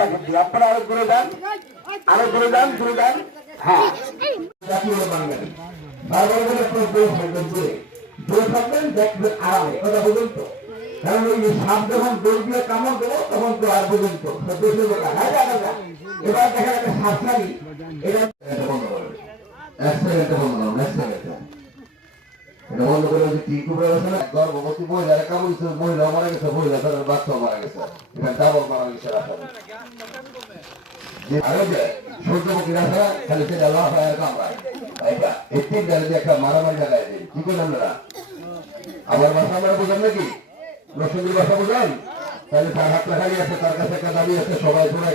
তাকে দিই আপনারা আরও ঘুরে যান। আরও ঘুরে যান ঘুরে যান। হ্যাঁ। বারবার আপনার থাকবেন দূরে দূরে থাকবেন দেখবেন আরামে কথা বলুন তো কারণ ওই সাপ যখন দৌড় দিয়ে কামড় দেবো তখন তো আর পর্যন্ত বেশি বলা হ্যাঁ এবার দেখা যাচ্ছে সাপসারি এটা এটা বন্ধ করবে এক সেকেন্ডে বন্ধ করুন এক সেকেন্ডে টিকু গর্ভবতী মহিলারা কামড়িছে মহিলা মারা গেছে, মহিলা তাদের বাচ্চা মারা গেছে। এটা ডাবল মারা গেছে বুঝেন নাকি? রসুনের ভাষা বুঝেন? তাহলে আছে, তার কাছে একটা আছে, সবাই সবাই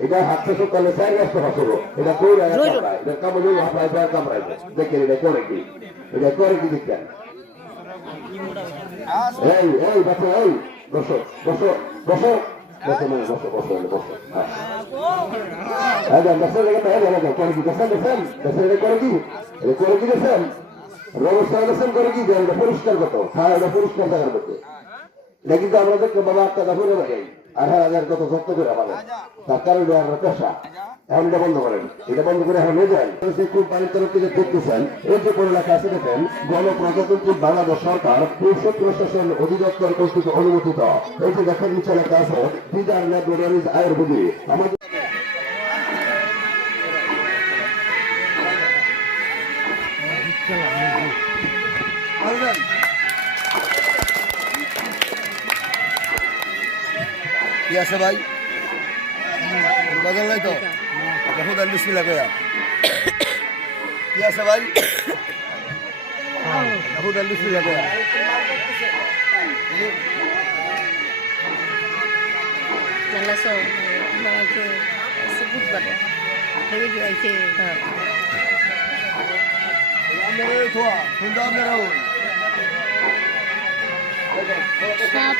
এটা হাতটা সকালে চাই আসতে হাসবো এটা কই এটা কামড়ে হাতায় পায় কামড়ায় দেখেন এটা করে কি? এটা করে কি দেখেন? এই এই এই বসো বসো বসো। বসো মানে বসো বসো মানে বসো। টাকা হ্যাঁ হ্যাঁ করে কি টাকা করে কি? এটা করে কি করে কি? দেন পরিষ্কার কত হ্যাঁ এটা পরিষ্কার থাকার মধ্যে। এটা কিন্তু আমরা দেখতে বাবা টাকা করে বাজাই আঠারো হাজার কত যত্ন করে পাবেন তার কারণে আমরা পেশা। এখন এটা বন্ধ করেন। এটা বন্ধ করে এখন নিয়ে যান। যে কোম্পানির তরফ থেকে দেখতেছেন। এই যে পড়ালেখা আছে দেখেন গণপ্রজাতন্ত্রী বাংলাদেশ সরকার কৃষক প্রশাসন অধিদপ্তর কর্তৃক অনুমোদিত। এই যে দেখেন নিচে লেখা আছে ডিজার ল্যাবরেটরিজ আয়ুর্বেদিক আমাদের কি আছে ভাই বাজার নাই তো দেখো দেন বিসমিল্লাহ কইয়া কি আছে ভাই দেখো দেন বিসমিল্লাহ কইয়া Nalaso, mga ke sebut pada. Tapi dia ke ha. আমরা এই থোয়া খুন্দা আমরা ওই Sap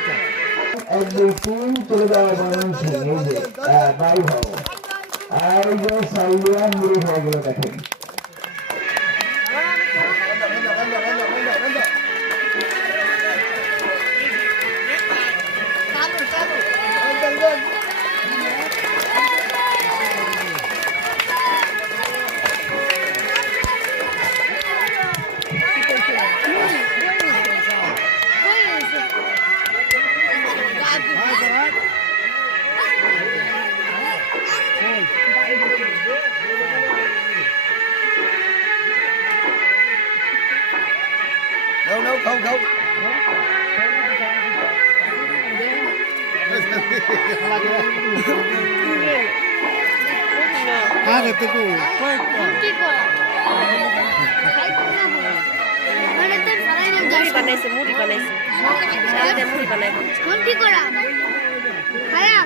kena. খাও Munti ko. মানে তোর ফলাই না মুড়ি বানাইছে মুড়ি বানাইছে মুড়ি বানাই munti ko ra. Kaya